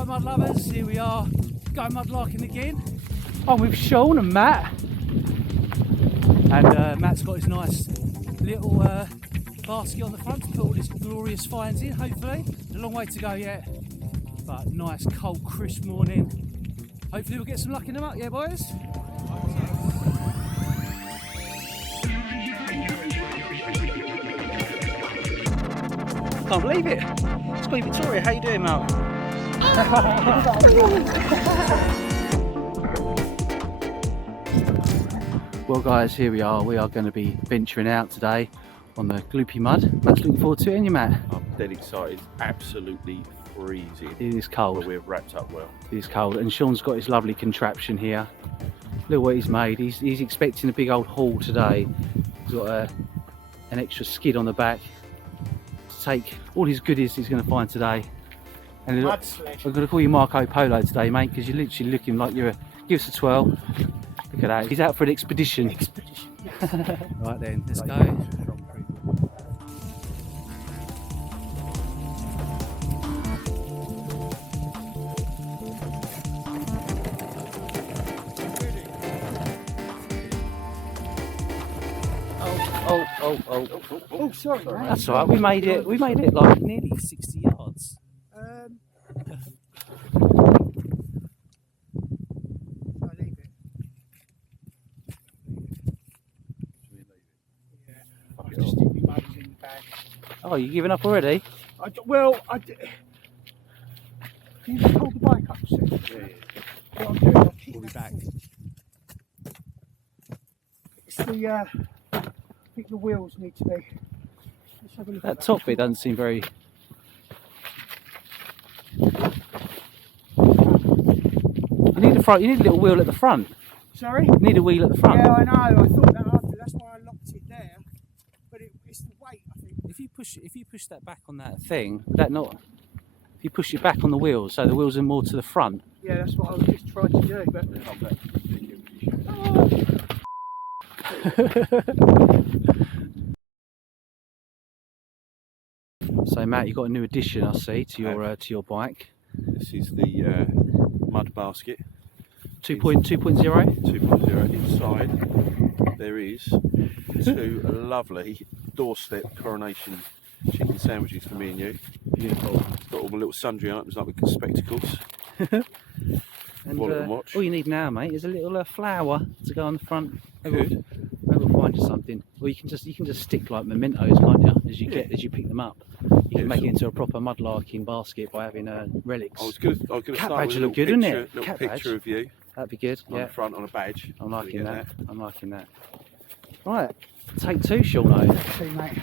Right, mud lovers, here we are going mudlarking again. I'm with Sean and Matt. And Matt's got his nice little basket on the front to put all his glorious finds in, hopefully. A long way to go yet, but nice cold crisp morning. Hopefully we'll get some luck in them up, yeah boys? Can't believe it. It's got Victoria. How you doing, Mal? Well guys, here we are. We are going to be venturing out today on the gloopy mud. Matt's looking forward to it, ain't you, Matt? I'm dead excited. Absolutely freezing. It is cold. But we're wrapped up well. It is cold, and Sean's got his lovely contraption here. Look what he's made. He's expecting a big old haul today. He's got an extra skid on the back to take all his goodies he's going to find today. And I'm going to call you Marco Polo today, mate, because you're literally looking like you're give us a 12. Look at that. He's out for an expedition. Right then, let's go. Oh, sorry. That's all right. We made it like nearly 60 yards. I'll leave it. Yeah. I'll just stick my mugs in the bag. Oh, you giving up already? Can you just hold the bike up a second? Yeah. What I'm doing, I'll keep We'll be that back. forward. It's the, I think the wheels need to be. Let's have a look That at top bit doesn't seem very... You need a little wheel at the front. Sorry? You need a wheel at the front. Yeah, I know. I thought that after. That's why I locked it there. But it's the weight, I think. If you push that back on that thing, would that not... If you push it back on the wheels, so the wheels are more to the front. Yeah, that's what I was just trying to do. But So Matt, you've got a new addition, I see, to your bike. This is the mud basket 2.0. 2.0. Inside there is two lovely doorstep coronation chicken sandwiches for me and you. Beautiful. It's got all my little sundry on it, like with spectacles. And Wallet and watch. all you need now, mate, is a little flower to go on the front. Good. Maybe we'll find you something. Or you can just stick like mementos, can't you? As you pick them up, you can make it into a proper mudlarking basket by having relics. I was going to Cat start badge with a look little good, picture, doesn't it? little Cat picture badge. of you That'd be good. on Yeah, the front on a badge. I'm liking that. That. I'm liking that. Right, take two, Sean. see, mate.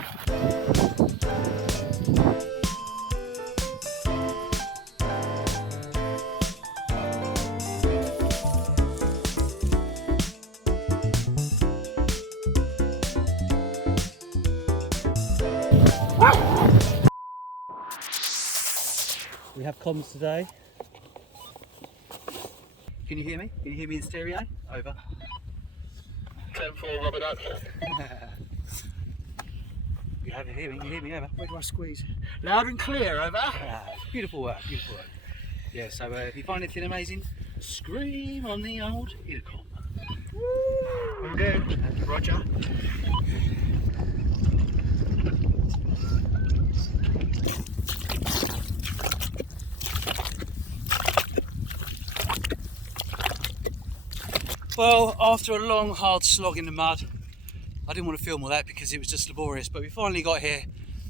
We have comms today. Can you hear me? Can you hear me in stereo? Over. 10-4, Robert Duck. You have hear me? You hear me? Over. Where do I squeeze? Loud and clear, over. Beautiful work. Beautiful work. Yeah. So if you find anything amazing, scream on the old intercom. I'm good. Roger. Well, after a long, hard slog in the mud, I didn't want to film all that because it was just laborious, but we finally got here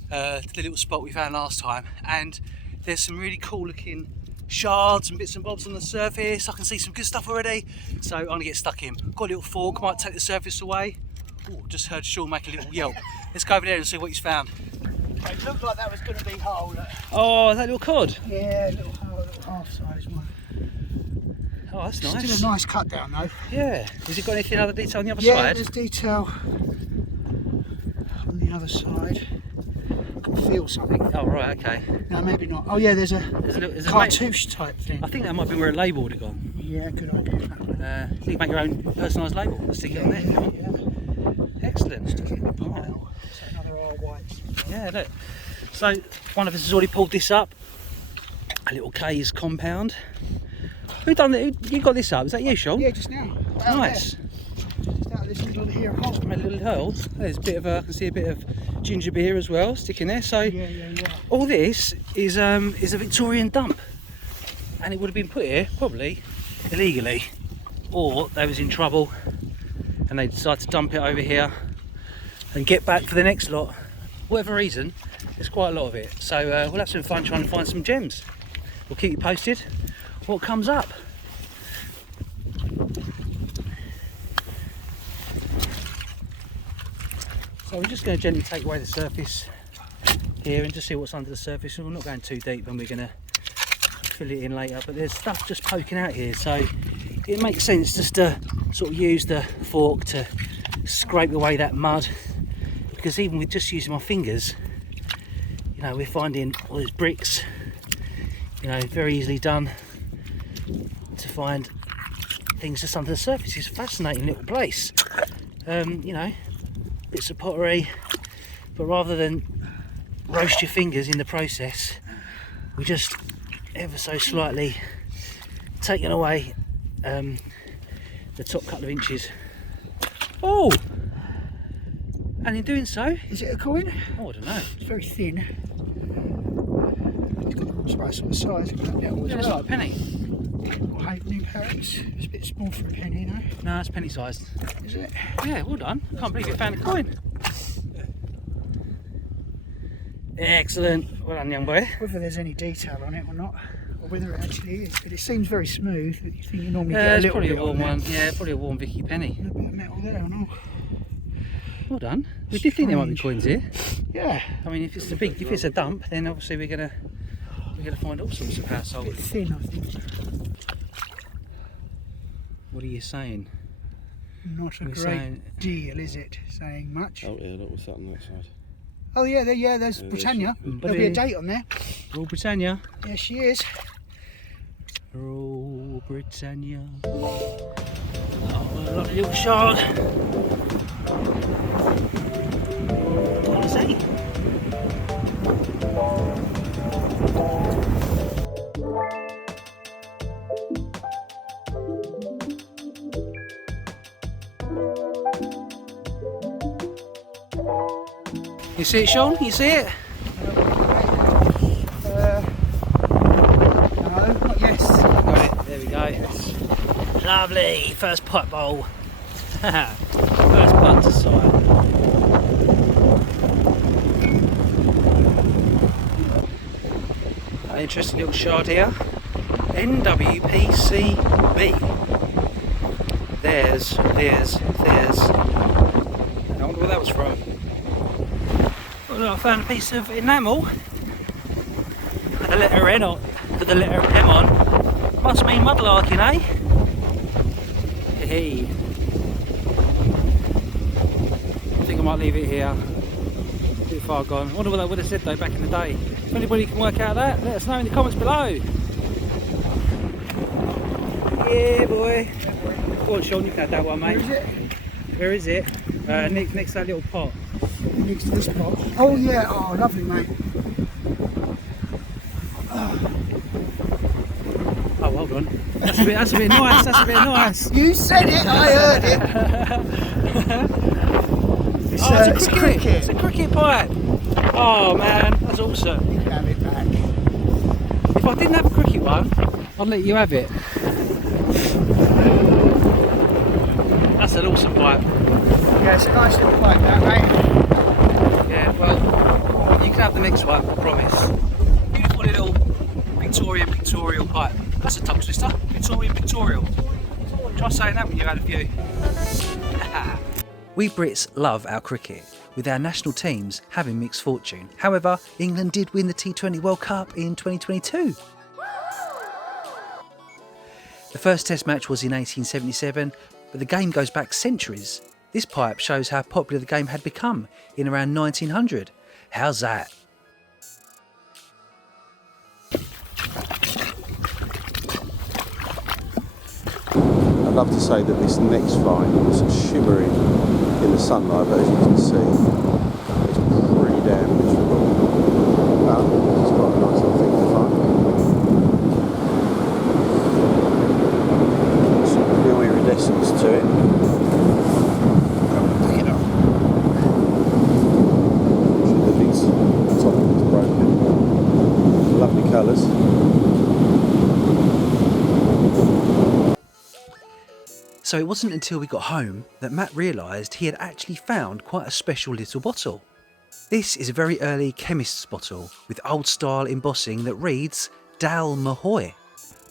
to the little spot we found last time, and there's some really cool looking shards and bits and bobs on the surface. I can see some good stuff already, so I'm going to get stuck in. Got a little fork, might take the surface away. Ooh, just heard Sean make a little yelp. Let's go over there and see what he's found. It looked like that was going to be whole. Oh, that little cod? Yeah, little half-size one. Oh, that's nice. Still a nice cut down though. Yeah. Has it got anything other detail on the other Yeah, side? there's detail on the other side. I can feel something. Oh, right, okay. No, maybe not. Oh yeah, there's a There's a cartouche type thing. I think that might be where a label would have gone. Yeah, good idea. So you can make your own personalised label. Stick it on there if you want. Excellent. Stick it in the pile. So another R white. Yeah, look. So one of us has already pulled this up. A little K's compound. Who done it? You got this up? Is that you, Sean? Yeah, just now. Nice. Just out of this little here hole. Made a little hole. There's a bit of I can see a bit of ginger beer as well sticking there. So Yeah. all this is a Victorian dump, and it would have been put here probably illegally, or they was in trouble and they decided to dump it over here and get back for the next lot. Whatever reason, there's quite a lot of it. So we'll have some fun trying to find some gems. We'll keep you posted what comes up. So we're just going to gently take away the surface here and just see what's under the surface. We're not going too deep and we're going to fill it in later, but there's stuff just poking out here, so it makes sense just to sort of use the fork to scrape away that mud, because even with just using my fingers, you know, we're finding all these bricks, you know, very easily done to find things just under the surface. It's a fascinating little place. You know, bits of pottery, but rather than roast your fingers in the process, we just ever so slightly taking away the top couple of inches. Oh, and in doing so, Is it a coin? oh, I don't know, It's very thin. It's got the right sort of size. it looks like a penny. Halfpenny perhaps. It's a bit small for a penny, no? No, it's penny sized. Is it? Yeah, well done. Can't believe you found a coin. Excellent. Well done, young boy. Whether there's any detail on it or not, or whether it actually is, but it seems very smooth. You think you normally get a It's little probably a bit warm on one. Yeah, probably a warm Vicky penny. there. A bit of metal there or not? Well done. We did think there might be coins here. Yeah. I mean, if it's a dump, then obviously we're gonna find all sorts of A household. bit thin, I think. What are you saying? Not a We're great saying- deal, is it? Saying much. Oh yeah, look, what's that on that side? Oh yeah, there's Yeah, Britannia. there's- There'll be a date on there. Rule Britannia. Yeah, she is. Rule Britannia. Oh, a lovely little shard. What is he? You see it, Sean? You see it? No, not yes. Got it. There we go. Lovely. First pipe bowl. First putt to side. An interesting little shard here. NWPCB. There's. I wonder where that was from. Well, look, I found a piece of enamel with the letter N on, with the letter M on. Must mean mudlarking, eh? Hey. I think I might leave it here. A bit far gone. I wonder what that would have said though back in the day. If anybody can work out that, let us know in the comments below. Yeah, boy. Go on, Sean, you can have that one, mate. Where is it? Where is it? Next to that little pot. Next to this pot. Oh yeah, oh lovely mate. Oh, well done. That's a bit nice. That's a bit nice. You said it, I heard it. It's, Oh, it's it's a cricket. It's a cricket pipe. Oh man, that's awesome. You can have it back. If I didn't have a cricket one, I'd let you have it. That's an awesome pipe. Yeah, it's a nice little pipe that, mate. Yeah, well, you can have the next one, I promise. Beautiful little Victorian pictorial pipe. That's a tongue twister. Victorian pictorial. Try saying that when you had a few. We Brits love our cricket, with our national teams having mixed fortune. However, England did win the T20 World Cup in 2022. The first Test match was in 1877, but the game goes back centuries. This pipe shows how popular the game had become in around 1900. How's that? I'd love to say that this next find was shimmering in the sunlight, but as you can see, it's pretty damn miserable. But it's quite a nice little thing to find. So it wasn't until we got home that Matt realised he had actually found quite a special little bottle. This is a very early chemist's bottle with old style embossing that reads Dalmahoy.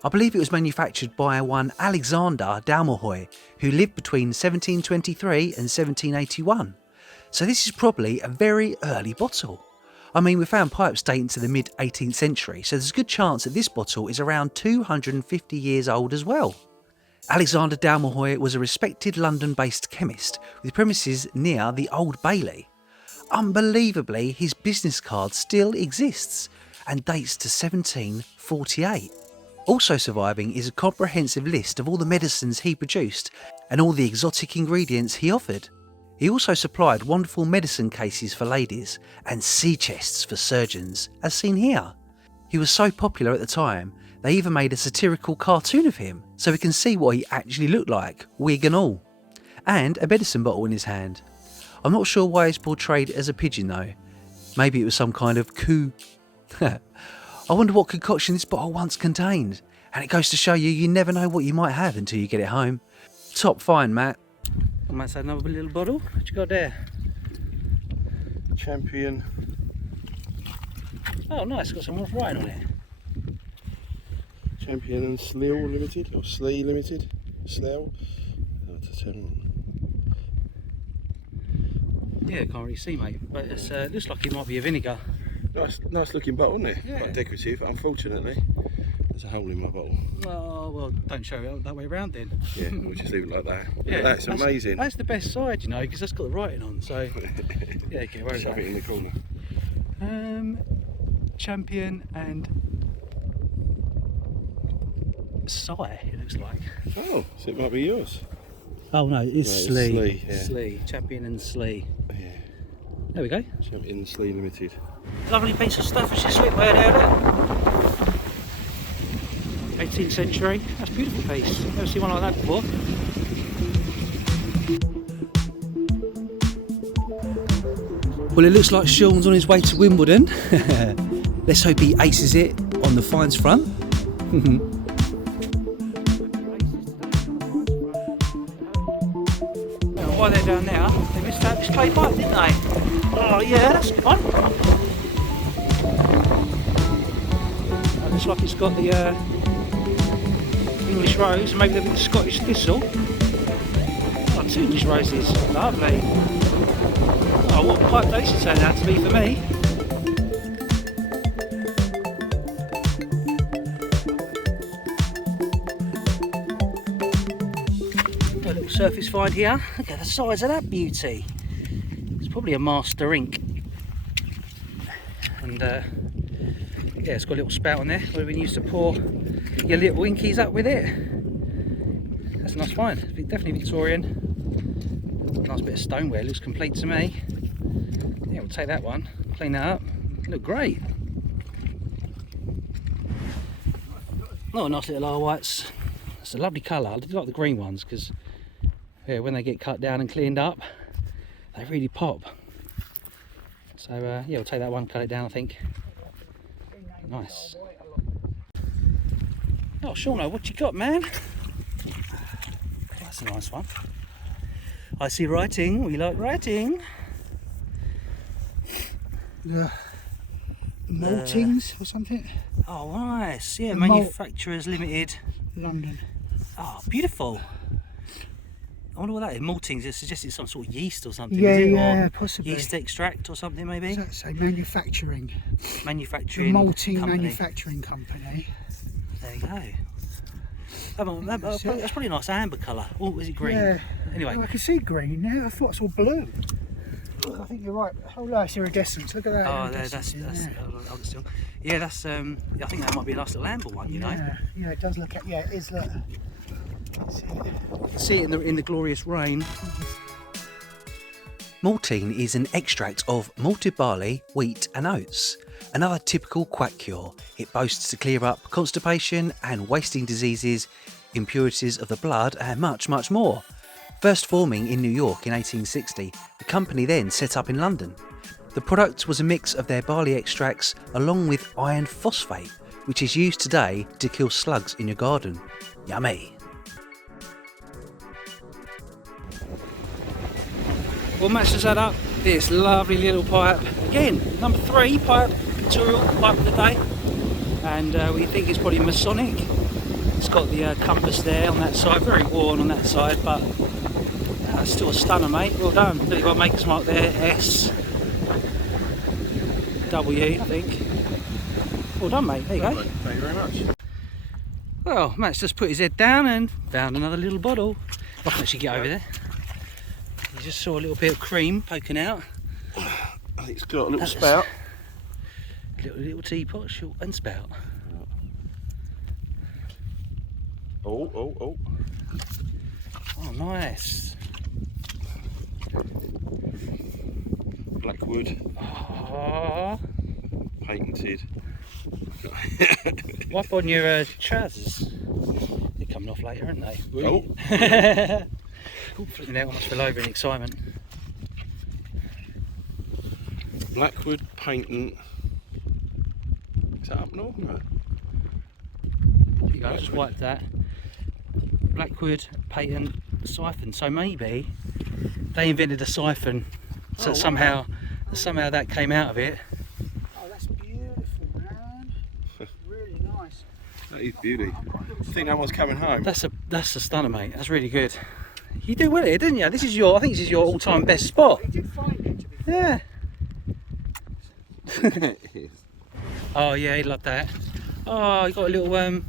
I believe it was manufactured by one Alexander Dalmahoy, who lived between 1723 and 1781. So this is probably a very early bottle. I mean, we found pipes dating to the mid 18th century, so there's a good chance that this bottle is around 250 years old as well. Alexander Dalmahoy was a respected London-based chemist with premises near the Old Bailey. Unbelievably, his business card still exists and dates to 1748. Also surviving is a comprehensive list of all the medicines he produced and all the exotic ingredients he offered. He also supplied wonderful medicine cases for ladies and sea chests for surgeons, as seen here. He was so popular at the time, they even made a satirical cartoon of him, so we can see what he actually looked like, wig and all. And a medicine bottle in his hand. I'm not sure why he's portrayed as a pigeon though. Maybe it was some kind of coup. I wonder what concoction this bottle once contained. And it goes to show you, you never know what you might have until you get it home. Top find, Matt. I might say another little bottle. What you got there? Champion. Oh, nice. Got some writing on it. Champion and Sleal Limited, or Slee Limited. Sleal. To turn on. Yeah, can't really see, mate. But it looks like it might be a vinegar. Nice looking bottle, isn't it? Yeah. Quite decorative. Unfortunately, there's a hole in my bottle. Oh, well, don't show it that way around then. Yeah, we'll just leave it like that. Yeah, That's amazing. That's the best side, you know, because that's got the writing on. So, yeah, get away with Shove it in that. the corner. Champion and Sigh, it looks like. Oh, so it might be yours. Oh no, it's Right, Slee. Slee, yeah. Slee, Champion and Slee. Yeah. There we go. Champion and Slee Limited. Lovely piece of stuff, which is swimwear there, look. 18th century. That's a beautiful piece. Never seen one like that before. Well, it looks like Sean's on his way to Wimbledon. Let's hope he aces it on the fines front. While they're down there, they missed out this clay pipe, didn't they? Oh yeah, that's fun. It looks like it's got the English rose, and maybe they've got the Scottish thistle. Oh, 2 English roses, lovely. Oh, what a pipe this has turned out to be for me. A little surface find here. Look at the size of that beauty. It's probably a master ink. And yeah, it's got a little spout on there where we used to pour your little inkies up with it. That's a nice find. Definitely Victorian. Nice bit of stoneware. Looks complete to me. Yeah, we'll take that one. Clean that up. Look great. Oh, nice little eye whites. It's a lovely colour. I do like the green ones because yeah, when they get cut down and cleaned up, they really pop. So yeah, we'll take that one, cut it down, I think. Nice. Oh, Shauno, what you got, man? That's a nice one. I see writing. We like writing. Maltings or something. Oh, nice. Yeah, Malt- Manufacturers Limited. London. Oh, beautiful. I wonder what that is. Maltings, it suggests it's some sort of yeast or something. Yeah, is it? yeah, Or possibly. yeast extract or something, maybe? Does that say manufacturing? The Manufacturing malting company. manufacturing company. There you go. That's probably a nice amber colour. Oh, is it green? Yeah. Anyway. Oh, I can see green now. I thought I saw blue. I think you're right. Oh, nice iridescence. Look at that. Oh, iridescence in that's there. yeah, that's I think that might be a nice little amber one, you know. Yeah, yeah, it does look at. Yeah, it is. Look. See it. You can see it in the glorious rain. Maltine is an extract of malted barley, wheat and oats. Another typical quack cure. It boasts to clear up constipation and wasting diseases, impurities of the blood and much, much more. First forming in New York in 1860, the company then set up in London. The product was a mix of their barley extracts along with iron phosphate, which is used today to kill slugs in your garden. Yummy! Well, Matt's just had up this lovely little pipe. Again, number 3 pipe material, pipe of the day. And we think it's probably Masonic. It's got the compass there on that side, very worn on that side, but still a stunner, mate. Well done. You've got maker's mark there, S, W, I think. Well done, mate. There you go. Thank you very much. Well, Matt's just put his head down and found another little bottle. I can actually get over there. You just saw a little bit of cream poking out. I think it's got a little spout. Little teapot, short and spout. Oh. Oh, nice. Blackwood, Oh, patented. wipe on your trousers. They're coming off later, aren't they? Oh. Oh, flipping out, I must fell over in excitement. Blackwood, patent. Is that up north? No. There you go, I just wiped that. Blackwood, patent, siphon. So maybe they invented a siphon. So somehow that came out of it. Oh, that's beautiful, man. Really nice. That is beauty. I think that one's coming home. That's a stunner, mate. That's really good. You do well here, didn't you? I think this is your all-time best spot. We did find it, to be fair. Yeah. Oh yeah, he loved that. Oh, you got a little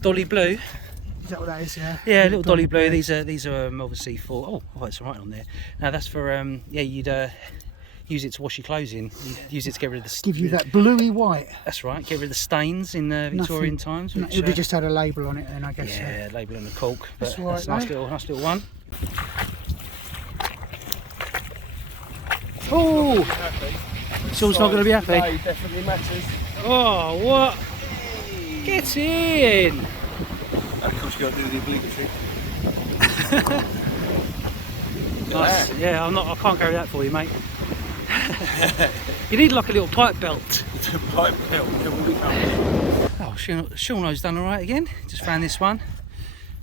dolly blue. Is that what that is? Yeah. Yeah, a little dolly blue. These are obviously for. Oh, it's right on there. Now that's for yeah, you'd use it to wash your clothes in. You'd use it to get rid of the. Give you that bluey white. That's right. Get rid of the stains in Victorian times. No, Which, it would just had a label on it, then I guess. yeah, label and the cork. But That's right, that's a nice mate. little one. Oh, Saul's not going to be happy. Today definitely matters. Oh, what? Get in! Of course, you got to do the obligatory. Nice. Yeah, I can't carry that for you, mate. You need like a little pipe belt. Pipe belt. Oh, Shauno's done all right again. Just found this one.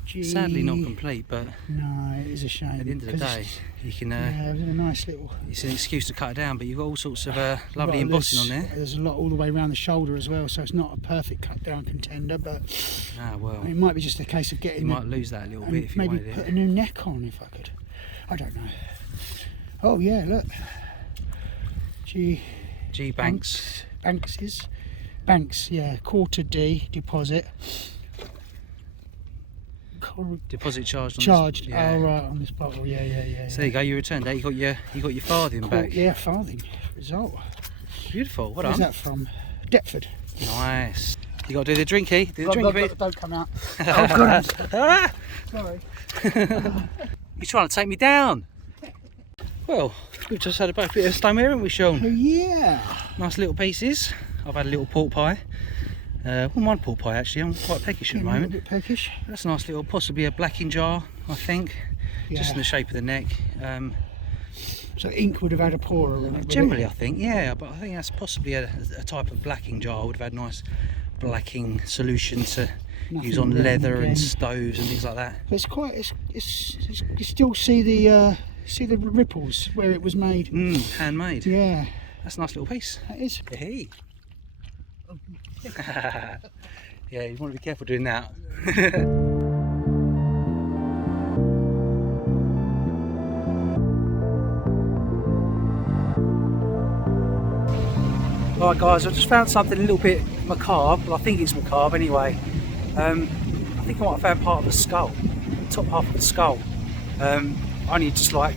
Gee. Sadly not complete, but No, it is a shame. at the end of the 'cause day, you can. yeah, it was a nice little. It's an excuse to cut it down, but you've got all sorts of lovely Well, embossing on there. There's a lot all the way around the shoulder as well, so it's not a perfect cut down contender, but Ah, well, it might be just a case of getting you might lose that a little bit if you maybe wanted put it. a new neck on if I could. I don't know. Oh yeah, look. G Banks. Banks, yeah, quarter D deposit. Deposit charged. Charged. Yeah. Oh right, on this bottle. Yeah. So there you go. You returned that. You got your farthing back. Yeah, farthing result. Beautiful. What Where's on? that from? Deptford. Nice. You got to do the drinky. Do the drinky bit. Don't come out. Oh God. Ah! Sorry. You're trying to take me down. Well, we've just had a bit of stone here, haven't we, Sean? Oh yeah. Nice little pieces. I've had a little pork pie. Wouldn't mind pork pie actually. I'm quite peckish at the A little moment. bit peckish. That's a nice little, possibly a blacking jar, I think. Just in the shape of the neck. So ink would have had a pourer in it. Generally, I think, yeah, but I think that's possibly a type of blacking jar. Would have had nice blacking solution to use on Nothing leather wrong and again. stoves and things like that. It's quite. It's you still see the ripples where it was made. Handmade. Yeah, That's a nice little piece. that is. Hey. Yeah, you want to be careful doing that. Right guys, I've just found something a little bit macabre, but I think it's macabre anyway. I think I might have found part of the skull, the top half of the skull. Only just like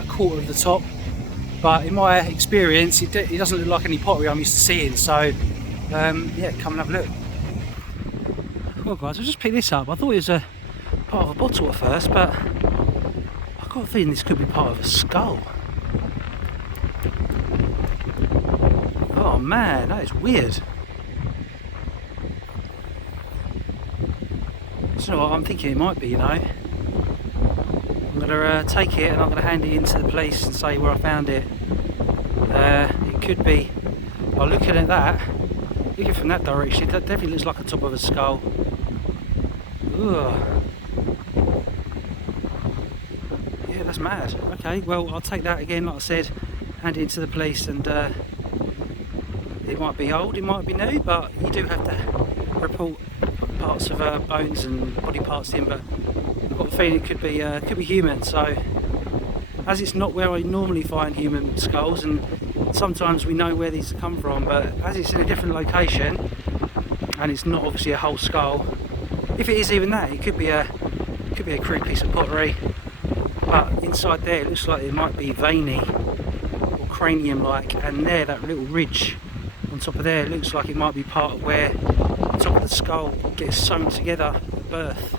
a quarter of the top, but in my experience it doesn't look like any pottery I'm used to seeing, so yeah, come and have a look. Well guys, I just picked this up. I thought it was a part of a bottle at first, but I've got a feeling this could be part of a skull. Oh man, that is weird. Do you know what I'm thinking it might be, you know? I'm going to take it and I'm going to hand it into the police and say where I found it. It could be, by looking at that, looking from that direction, that definitely looks like the top of a skull. Ugh. Yeah, Yeah, that's mad. Okay, well, I'll take that again, like I said, hand it into the police, and it might be old, it might be new, but you do have to report parts of bones and body parts in, but I've got a feeling it could be human. So, as it's not where I normally find human skulls, and sometimes we know where these come from, but as it's in a different location, and it's not obviously a whole skull, if it is even that, it could be a crude piece of pottery, but inside there it looks like it might be veiny or cranium-like, and there, that little ridge on top of there, looks like it might be part of where the top of the skull gets sewn together at birth.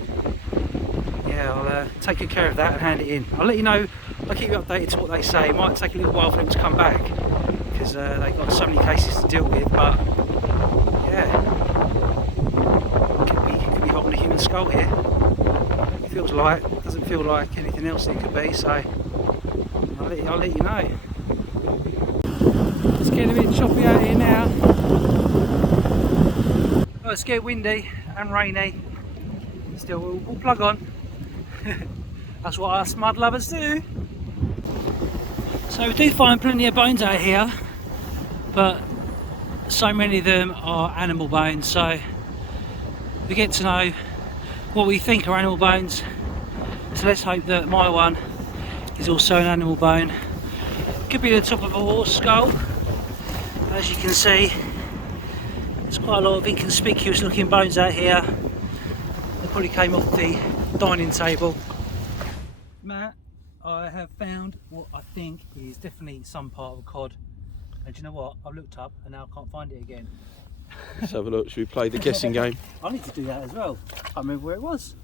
Yeah, I'll take good care of that and hand it in. I'll let you know, I'll keep you updated to what they say. It might take a little while for them to come back, because they've got so many cases to deal with, but yeah, could be holding a human skull here. It feels like, doesn't feel like anything else it could be, so I'll let you know. It's getting a bit choppy out here now. Oh, it's getting windy and rainy. Still, we'll plug on. That's what us mud lovers do. So we do find plenty of bones out here, but so many of them are animal bones, so we get to know what we think are animal bones. So let's hope that my one is also an animal bone. Could be the top of a horse skull. As you can see, there's quite a lot of inconspicuous looking bones out here. They probably came off the dining table. Matt, I have found what I think is definitely some part of a cod. And do you know what? I've looked up and now I can't find it again. Let's have a look. Should we play the guessing game? I need to do that as well. I can't remember where it was.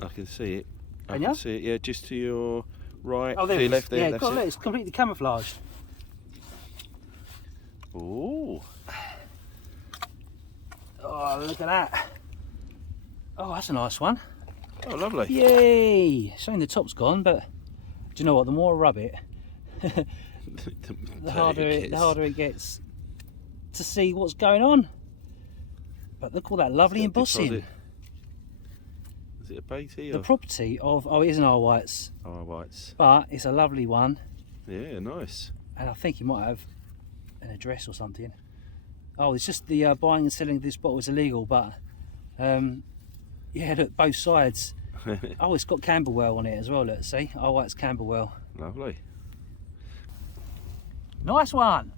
I can see it. I Can can you? see it, yeah, just to your right, Oh, to there your it left is. there. Yeah, That's God, look, it. it's completely camouflaged. Ooh. Oh, look at that. Oh, that's a nice one. Oh, lovely. Yay! Shame the top's gone, but do you know what? The more I rub it, the harder it gets to see what's going on. But look at all that lovely embossing. Is it a Beatty? The property of, oh, it is an R Whites, Oh, whites. but it's a lovely one, Yeah, nice. and I think you might have an address or something. Oh, it's just the buying and selling of this bottle is illegal, but yeah, look, both sides. Oh, it's got Camberwell on it as well, let's see. Oh, it's Camberwell. Lovely. Nice one!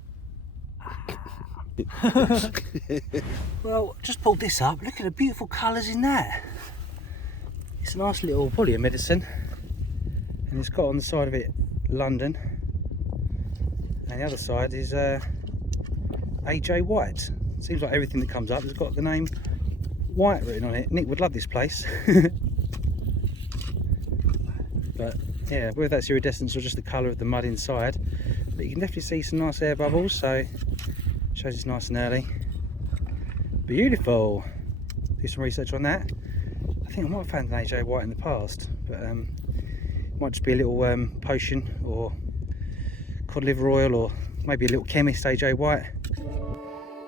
Well, just pulled this up. Look at the beautiful colours in that. It's a nice little, probably a medicine. And it's got on the side of it London. And the other side is AJ White. Seems like everything that comes up has got the name White written on it. Nick would love this place. But yeah, whether that's iridescence or just the colour of the mud inside. But you can definitely see some nice air bubbles, so shows it's nice and early. Beautiful. Do some research on that. I think I might have found an AJ White in the past, but it might just be a little potion or cod liver oil, or maybe a little chemist AJ White.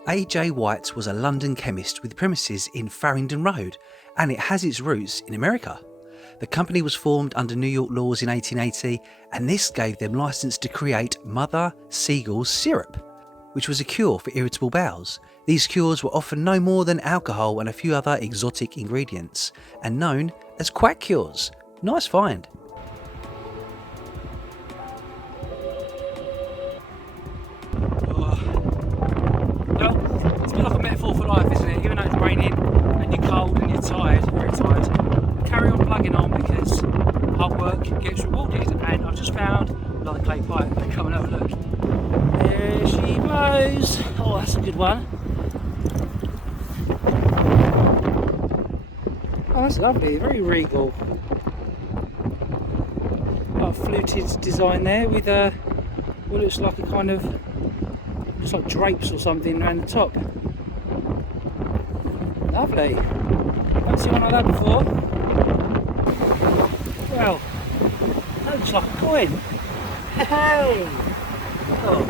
AJ White was a London chemist with premises in Farringdon Road, and it has its roots in America. The company was formed under New York laws in 1880, and this gave them licence to create Mother Seagull's syrup, which was a cure for irritable bowels. These cures were often no more than alcohol and a few other exotic ingredients, and known as quack cures. Nice find. Well, it's a bit like a metaphor for life, isn't it? Even though it's raining and you're cold and you're tired, very tired, carry on plugging on, because hard work gets rewarded. And I've just found another clay pipe. Come and have a look. There she blows. Oh, that's a good one. Oh, that's lovely. Very regal. Got a fluted design there with what looks like a kind of, looks like drapes or something around the top. Lovely. Haven't seen one like that before. Well, that looks like a coin. Hey! Oh.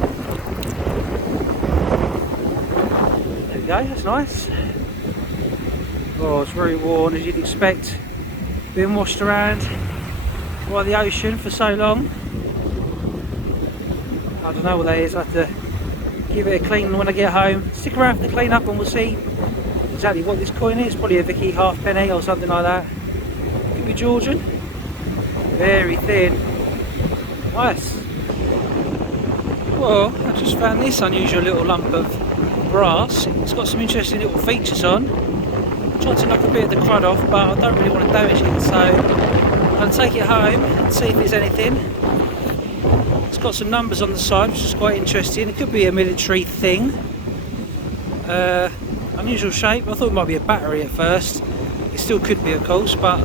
There we go, that's nice. Oh, it's very worn as you'd expect. Being washed around. by the ocean for so long. I don't know what that is. I have to give it a clean when I get home. Stick around for the clean up and we'll see exactly what this coin is. Probably a Vicky halfpenny or something like that. Could be Georgian. Very thin. Nice. Well, I just found this unusual little lump of brass. It's got some interesting little features on. Tried to knock a bit of the crud off, but I don't really want to damage it, so I'll take it home and see if there's anything. It's got some numbers on the side, which is quite interesting. It could be a military thing. Unusual shape. I thought it might be a battery at first. It still could be, of course, but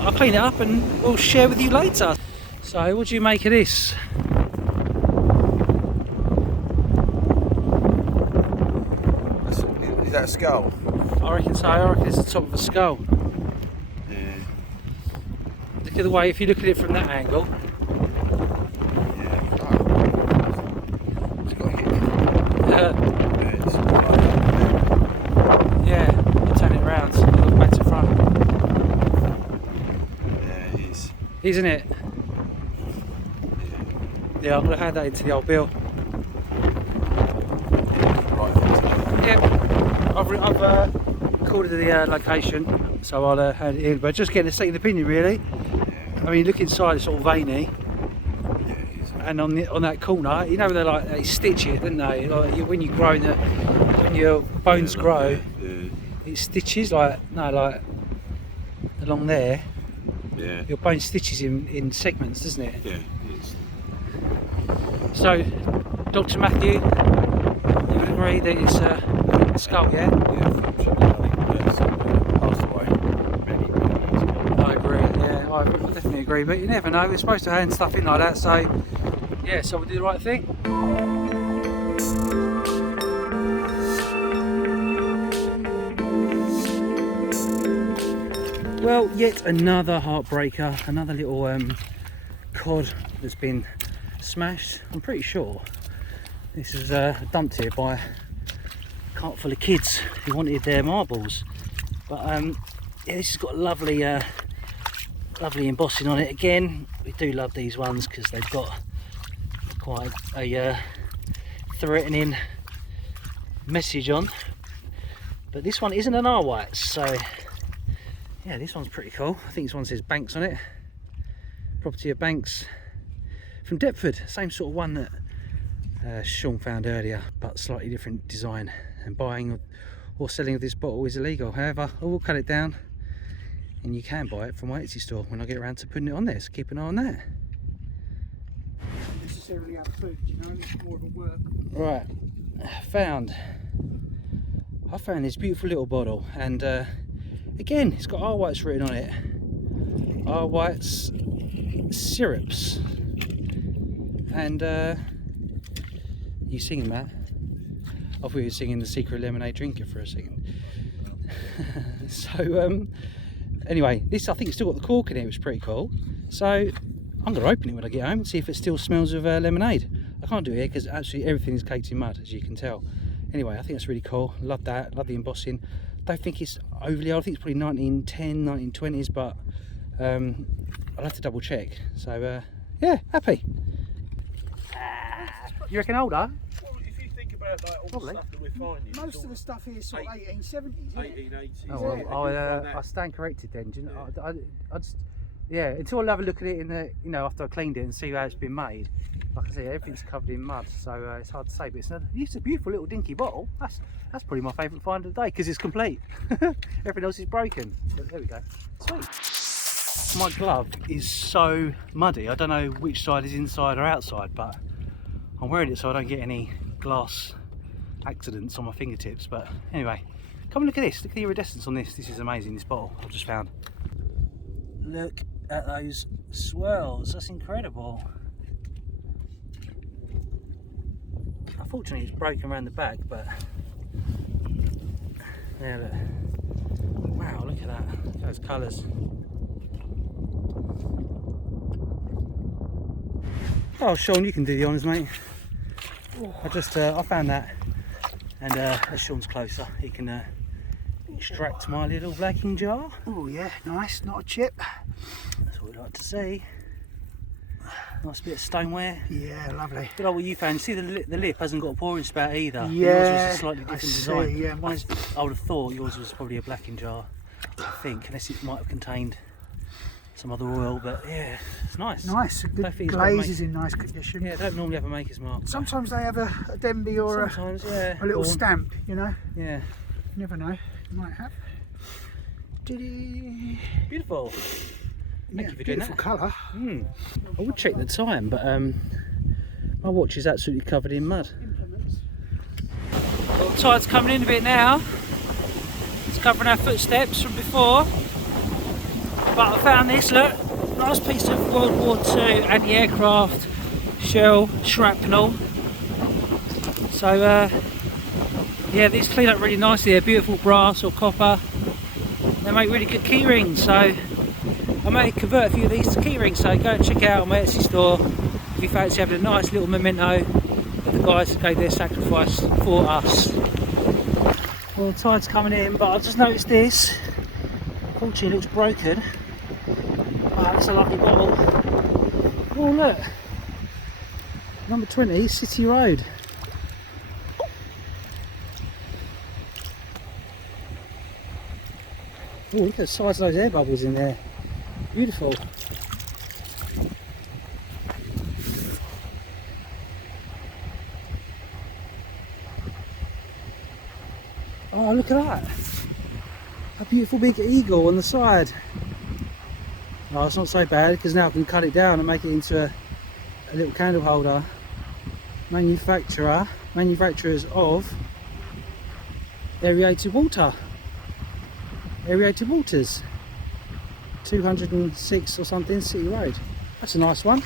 I'll clean it up and we'll share with you later. So, what do you make of this? Is that a skull? I reckon so. I reckon it's the top of a skull. Yeah. Look at the way, if you look at it from that angle. Yeah. Oh. It's got a hit. Yeah, you turn it around, so you look back to front. Yeah, it is. Isn't it? Yeah, I'm going to hand that into the old Bill. Right. Yep, I've recorded the location, so I'll hand it in, but just getting a second opinion really. I mean, look inside, it's all veiny. Yeah, it is. And on that corner, you know, they stitch it, don't they? Like when you grow when your bones grow, it stitches like along there. Yeah. Your bone stitches in segments, doesn't it? Yeah, it is. So, Dr. Matthew, you would agree that it's a skull, yeah? Yeah, unfortunately, passed away many years ago. I agree, yeah, I definitely agree, but you never know, we're supposed to hand stuff in like that, so yeah, so we'll do the right thing. Well, yet another heartbreaker, another little cod that's been smashed. I'm pretty sure this is dumped here by a cart full of kids who wanted their marbles. But yeah, this has got lovely lovely embossing on it. Again, we do love these ones because they've got quite a threatening message on. But this one isn't an R white, so yeah, this one's pretty cool. I think this one says Banks on it. Property of Banks from Deptford. Same sort of one that Sean found earlier, but slightly different design. And buying or selling of this bottle is illegal. However, I will cut it down and you can buy it from my Etsy store when I get around to putting it on there, so keep an eye on that. Not necessarily our food, you know, it's more of a work. Right, I found this beautiful little bottle, and again, it's got R Whites written on it. R Whites syrups. And you singing, Matt? I thought you were singing The Secret Lemonade Drinker for a second. So anyway, this, I think it's still got the cork in it, which is pretty cool. So I'm going to open it when I get home and see if it still smells of lemonade. I can't do it here because absolutely everything is caked in mud, as you can tell. Anyway, I think that's really cool. Love that. Love the embossing. Don't think it's overly old. I think it's probably 1910, 1920s, but I'll have to double check. So yeah, happy. You reckon older? Well, if you think about like all Probably. the stuff that we're finding, Most of the stuff here is sort of 1870s, isn't it? 1880s. Oh, well, I stand corrected then. Do you know, I just, yeah, until I'll have a look at it in the, you know, after I cleaned it and see how it's been made. Like I say, everything's covered in mud, so it's hard to say. But it's a beautiful little dinky bottle. That's probably my favourite find of the day because it's complete. Everything else is broken. But there we go. Sweet. My glove is so muddy. I don't know which side is inside or outside, but I'm wearing it so I don't get any glass accidents on my fingertips. But anyway, come and look at this. Look at the iridescence on this. This is amazing, this bottle I've just found. Look at those swirls. That's incredible. Unfortunately, it's broken around the back, but yeah, look. Wow, look at that. Look at those colours. Oh, Sean, you can do the honours, mate. I found that, and as Sean's closer, he can extract my little blacking jar. Oh yeah, nice, not a chip. That's what we like to see. Nice bit of stoneware. Yeah, lovely. Good old what you found. You see the lip hasn't got a pouring spout either. Yeah, yours was a slightly different design. Yeah, Mine's, I would have thought yours was probably a blacking jar, I think, unless it might have contained some other oil, but yeah, it's nice. nice. Good Don't think it's got to glaze is in nice condition. Yeah, don't normally have a maker's mark. Sometimes they have a Denby or Sometimes, yeah. a little Bourne. stamp, you know. Yeah. You never know. You might have. Diddy. Beautiful. Yeah, Thank you for doing beautiful that. colour. I would check the time, but my watch is absolutely covered in mud. Well, the tide's coming in a bit now. It's covering our footsteps from before. But I found this, look, nice piece of World War II anti-aircraft shell shrapnel. So yeah, these clean up really nicely. They're beautiful brass or copper. They make really good key rings, so I may convert a few of these to key rings, so go and check out on my Etsy store if you fancy having a nice little memento of the guys who gave their sacrifice for us. Well, the tide's coming in, but I've just noticed this. Unfortunately, it looks broken. That's a lovely bottle. Oh, look. Number 20, City Road. Oh, look at the size of those air bubbles in there. Beautiful. Oh, look at that. A beautiful big eagle on the side. Oh, it's not so bad because now I can cut it down and make it into a little candle holder. Manufacturers of aerated water. Aerated waters. 206 or something, City Road. That's a nice one.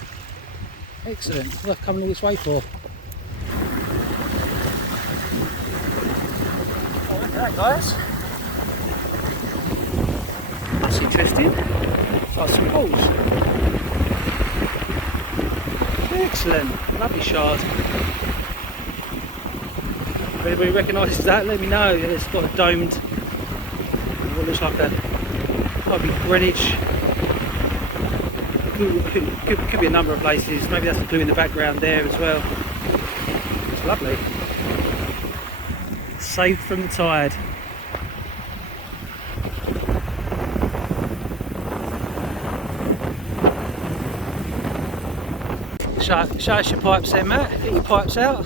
Excellent. Worth coming all this way for. Oh, look at that, guys. That's interesting. It's like some balls. Excellent. Lovely shard. If anybody recognises that, let me know. It's got a domed, what looks like a, might be Greenwich. Could be a number of places. Maybe that's a clue in the background there as well. It's lovely. Saved from the tide. Show us your pipes then, Matt. Get your pipes out.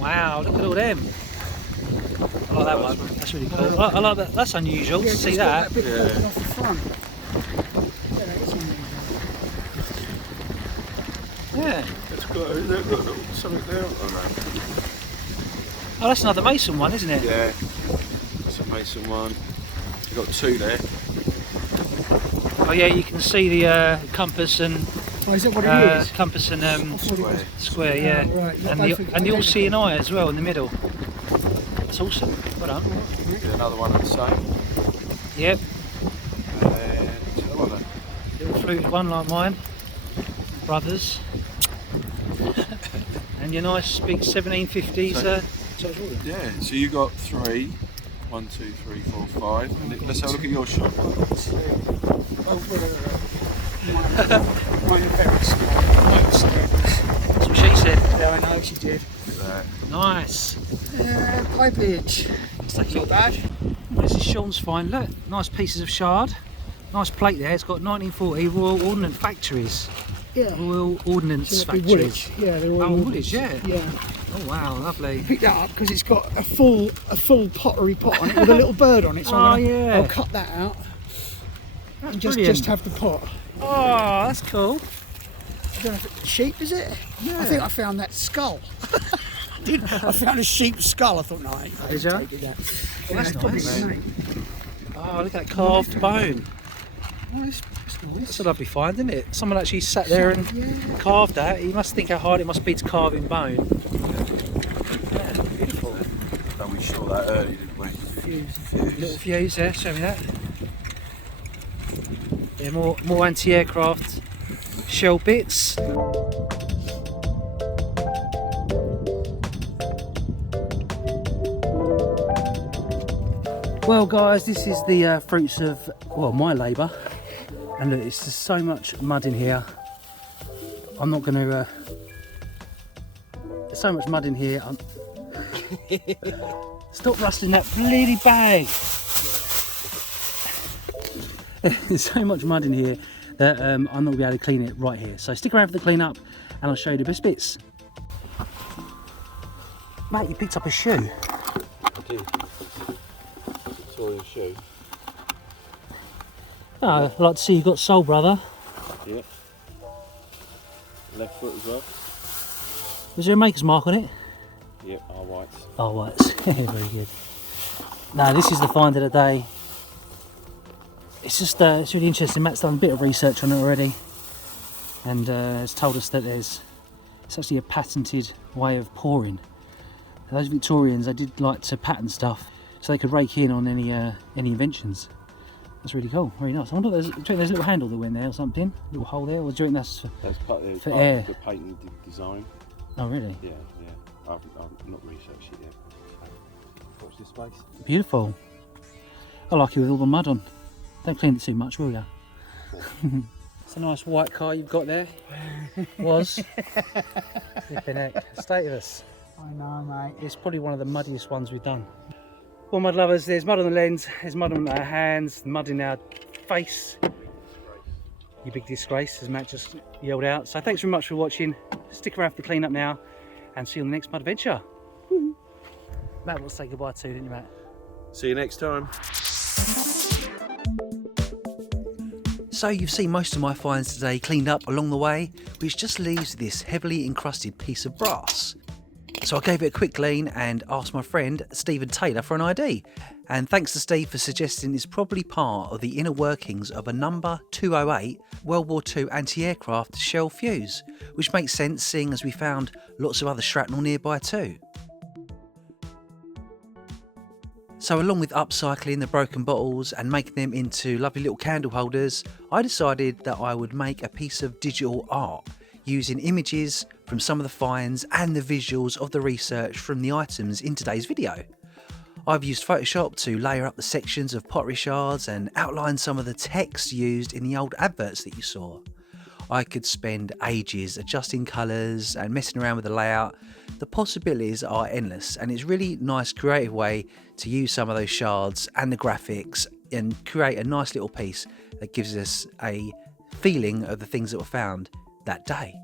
Wow, look at all them. I like that one. That's really cool. I like that. That's unusual to see that. Bit poking off the front. Yeah, that is unusual. Yeah. It's got a little something there on that. Oh, that's another Mason one, isn't it? Yeah, it's a Mason one. You've got two there. Oh yeah, you can see the compass and Oh, is that what it is? compass and Square. square, yeah, Oh, right. and the all-seeing eye as well in the middle. That's awesome. Well done. Get another one of the same. Yep, And another. little fluted one like mine, brothers. And your nice big 1750s. Yeah, so you got three. 1, 2, 3, 4, 5. And let's have a look at your shot. Oh, mine are very small. That's what she said. Yeah, I know she did. Look at that. Nice. Yeah, pipage. Let's take a Not look. bad. This is Sean's find. Look, nice pieces of shard. Nice plate there. It's got 1940 Royal Ordnance Factories. Yeah. Royal Ordnance So that'd be Factories. Woolwich. Yeah, they're all Oh, Woolwich. Woolwich, yeah. Yeah. Oh wow, lovely. Pick that up because it's got a full pottery pot on it with a little bird on it. So Oh, yeah. I'll cut that out That's and brilliant. just have the pot. Oh, that's cool. I don't know if it's sheep, is it? Yeah. I think I found that skull. I found a sheep's skull. I thought, no, I ain't Is ya? taking that. Well, that's probably nice. the name. Oh, look at that carved bone. Oh, it's nice. That's a lovely find, isn't it? Someone actually sat there and Yeah. carved that. You must think how hard it must be to carve in bone. Yeah, beautiful. And we saw that early, didn't we? Little views there, show me that. Yeah, more anti-aircraft shell bits. Well guys, this is the fruits of, well, my labour. And look, it's just so much mud in here. I'm not going to... there's so much mud in here. Stop rustling that bloody bag! There's so much mud in here that I'm not going to be able to clean it right here. So stick around for the clean up and I'll show you the best bits. Mate, you picked up a shoe. I did. Saw your shoe. Oh, I'd like to see you've got sole, brother. Yeah. Left foot as well. Was there a maker's mark on it? Yep, our whites. Oh, right. Very good. No, this is the find of the day. It's just, it's really interesting. Matt's done a bit of research on it already. And has told us that it's actually a patented way of pouring. And those Victorians, they did like to patent stuff so they could rake in on any inventions. That's really cool, very nice. I wonder if there's a little handle that went there or something, a little hole there, or do you think that's part for of air? the patented design. Oh really? Yeah. I've not researched it yet. Watch this space. Beautiful. I like it with all the mud on. Don't clean it too much, will ya? It's a nice white car you've got there. Was. Flipping heck. State of us. I know, mate. It's probably one of the muddiest ones we've done. Well, mud lovers, there's mud on the lens, there's mud on our hands, mud in our face. You big disgrace, as Matt just yelled out. So thanks very much for watching. Stick around for the clean up now and see you on the next mud adventure. Matt, we'll say goodbye to, didn't you, Matt? See you next time. So you've seen most of my finds today cleaned up along the way, which just leaves this heavily encrusted piece of brass. So I gave it a quick clean and asked my friend Stephen Taylor for an ID. And thanks to Steve for suggesting it's probably part of the inner workings of a number 208 World War II anti-aircraft shell fuse, which makes sense seeing as we found lots of other shrapnel nearby too. So along with upcycling the broken bottles and making them into lovely little candle holders, I decided that I would make a piece of digital art using images from some of the finds and the visuals of the research from the items in today's video. I've used Photoshop to layer up the sections of pottery shards and outline some of the text used in the old adverts that you saw. I could spend ages adjusting colours and messing around with the layout. The possibilities are endless, and it's really nice creative way to use some of those shards and the graphics and create a nice little piece that gives us a feeling of the things that were found that day.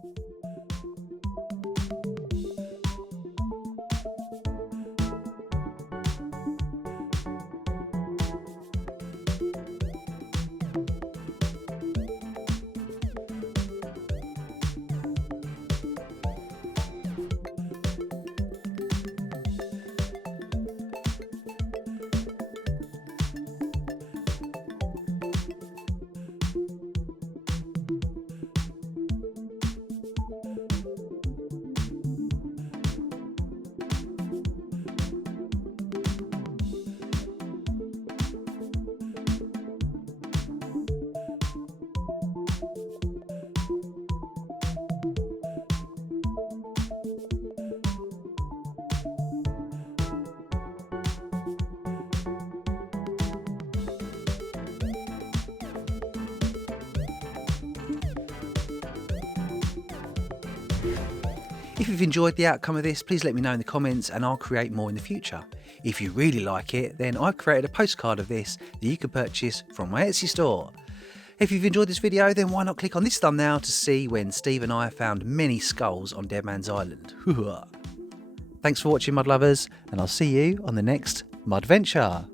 If you've enjoyed the outcome of this, please let me know in the comments and I'll create more in the future. If you really like it, then I've created a postcard of this that you can purchase from my Etsy store. If you've enjoyed this video, then why not click on this thumbnail to see when Steve and I found many skulls on Dead Man's Island. Thanks for watching, mud lovers, and I'll see you on the next Mudventure.